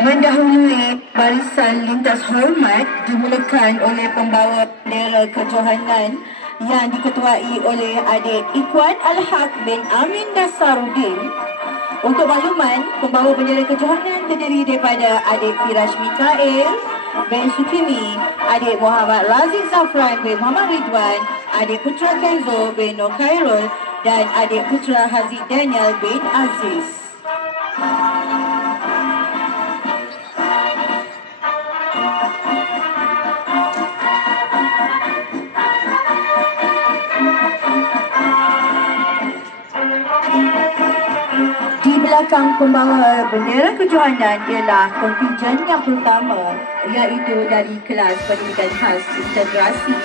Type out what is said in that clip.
Mendahului barisan lintas hormat dimulakan oleh pembawa bendera kejohanan yang diketuai oleh adik Ikhwan Al-Haq bin Amin Nasaruddin. Untuk makluman, pembawa bendera kejohanan terdiri daripada adik Firash Mikael bin Sukimi, adik Muhammad Razik Zafran bin Muhammad Ridwan, adik Putra Kenzo bin Nur Khairul dan adik Putra Haziq Daniel bin Aziz. Di belakang pembawa bendera kejohanan ialah kontingen yang pertama, iaitu dari kelas pendidikan khas integrasi